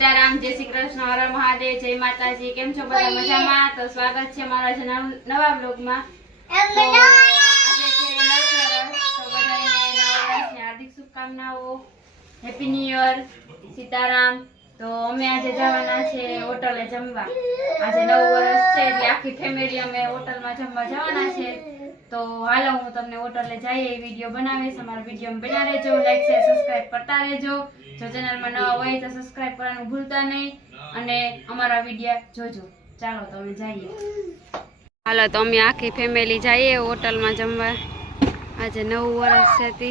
સીતારામ જય શ્રી કૃષ્ણ હર મહાદેવ જય માતાજી કેમ છો બધા મજામાં? તો સ્વાગત છે મારા છે નવ- બ્લોગમાં હાર્દિક શુભકામનાઓ. Happy new year Sitaram. તો અમે આજે જવાના છે હોટલે જમવા. આજે નવ વર્ષ છે, એટલે આખી ફેમિલી અમે હોટલમાં જમવા જવાના છે. તો હાલો, હું તમને હોટલે જઈએ એ વીડિયો બનાવીશ. અમારા વીડિયો બના રહેજો લાઈક શેર સબસ્ક્રાઇબ કરતા રહેજો. જો ચેનલમાં નવા હોય તો સબસ્ક્રાઇબ કરવાનું ભૂલતા નહીં. અને અમારા વીડિયો જોજો. ચાલો, તો અમે જઈએ. હાલો, તો અમે આખી ફેમિલી જઈએ હોટલમાં જમવા. આજે નવું વર્ષ છે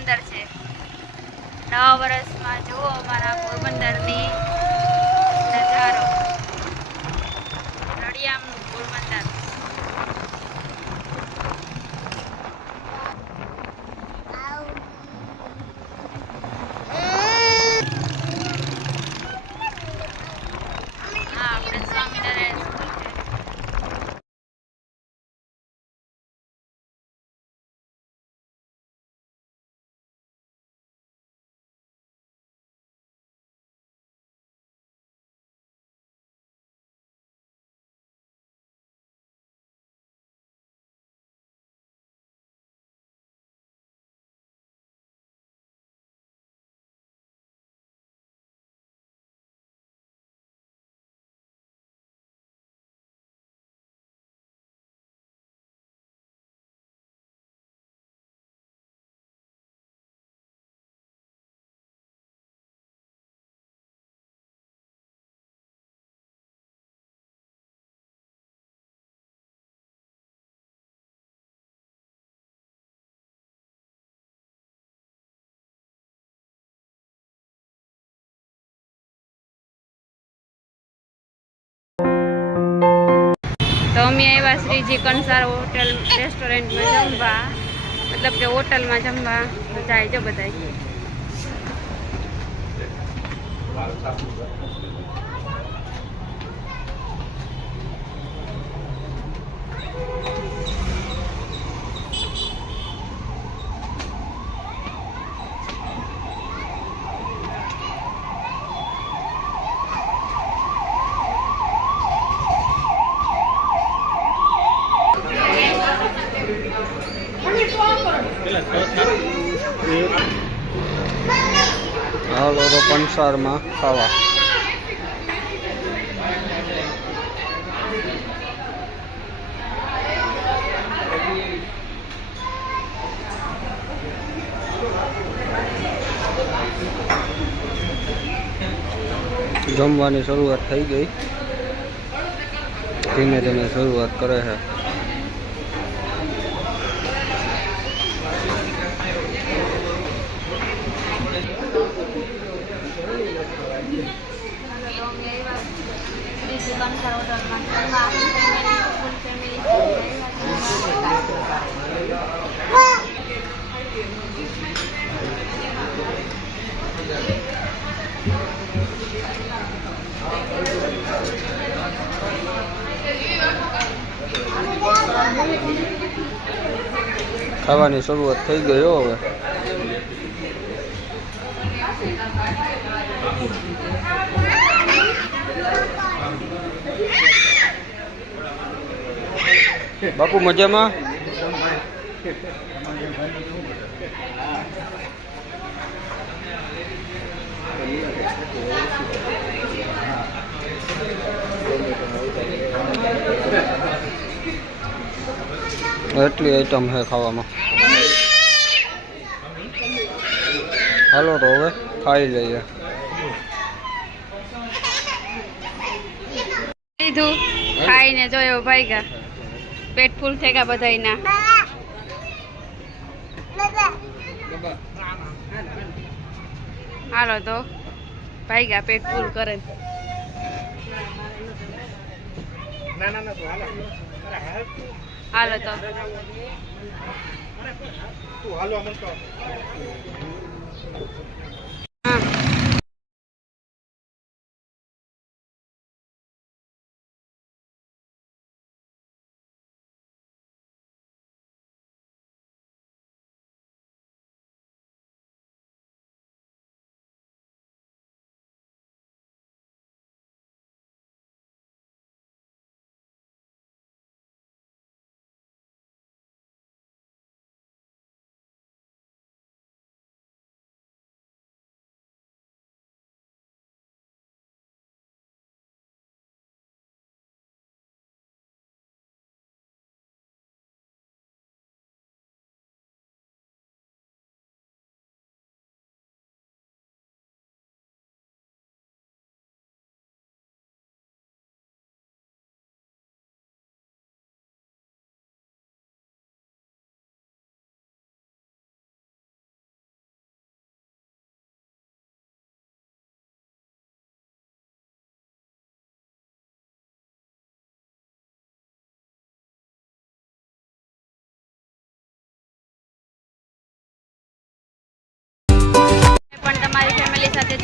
પોરબંદર છે. નવા વર્ષમાં જુઓ અમારા પોરબંદરની નજારો. રળિયામનું પોરબંદર. તો અમે આવ્યા શ્રીજી કંસાર હોટલ રેસ્ટોરન્ટમાં જમવા. મતલબ કે હોટલમાં જમવા જાય જો બધા તો ખાવા. જમવાની શરૂઆત થઈ ગઈ. ધીમે ધીમે શરૂઆત કરે છે શ્રીજી કંસાર હોટલમાં જમવા આખી ફેમિલી ફૂલ ફેમિલી ખાવાની શરૂઆત થઈ ગઈ હો હવે બાપુ મજામાં? એટલી આઈટમ છે ખાવામાં. હાલો તો હવે ખાઈ લઈએ. ખાઈને જોયો ભાઈ પેટ ફૂલ થઈ ગયા બધા એના હાલો તો, ભાઈ ગયા પેટ ફૂલ કરે. હાલો તો. હા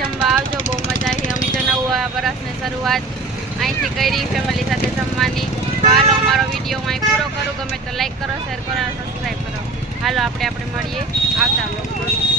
જમવા આવજો, બહુ મજા આવી. અમે તો નવું વર્ષની શરૂઆત અહીંથી કરી ફેમિલી સાથે જમવાની. હાલો, અમારો વીડિયો અહીં પૂરો કરું. ગમે તો લાઈક કરો શેર કરો અને સબસ્ક્રાઈબ કરો. હાલો, આપણે આપણે મળીએ આવતા બ્લોગમાં